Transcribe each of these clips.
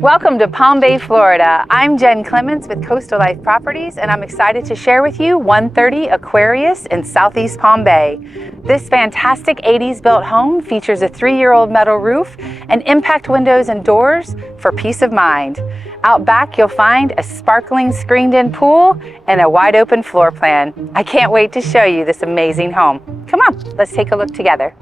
Welcome to Palm Bay, Florida. I'm Jen Clements with Coastal Life Properties, and I'm excited to share with you 130 Aquarius in Southeast Palm Bay. This fantastic 80s built home features a 3-year-old metal roof and impact windows and doors for peace of mind. Out back, you'll find a sparkling screened-in pool and a wide open floor plan. I can't wait to show you this amazing home. Come on, let's take a look together.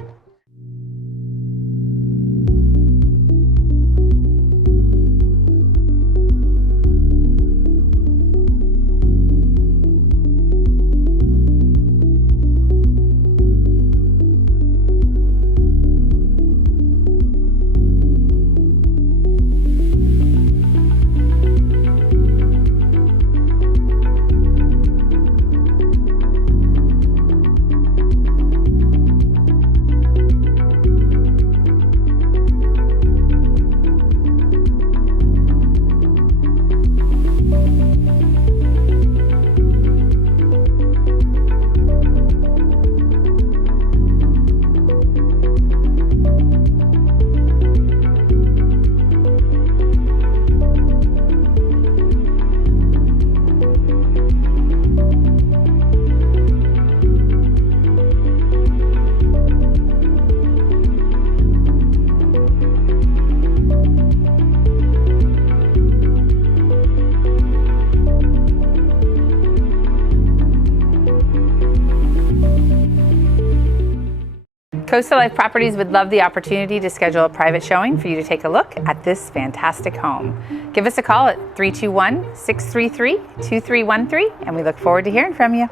Coastal Life Properties would love the opportunity to schedule a private showing for you to take a look at this fantastic home. Give us a call at 321-633-2313, and we look forward to hearing from you.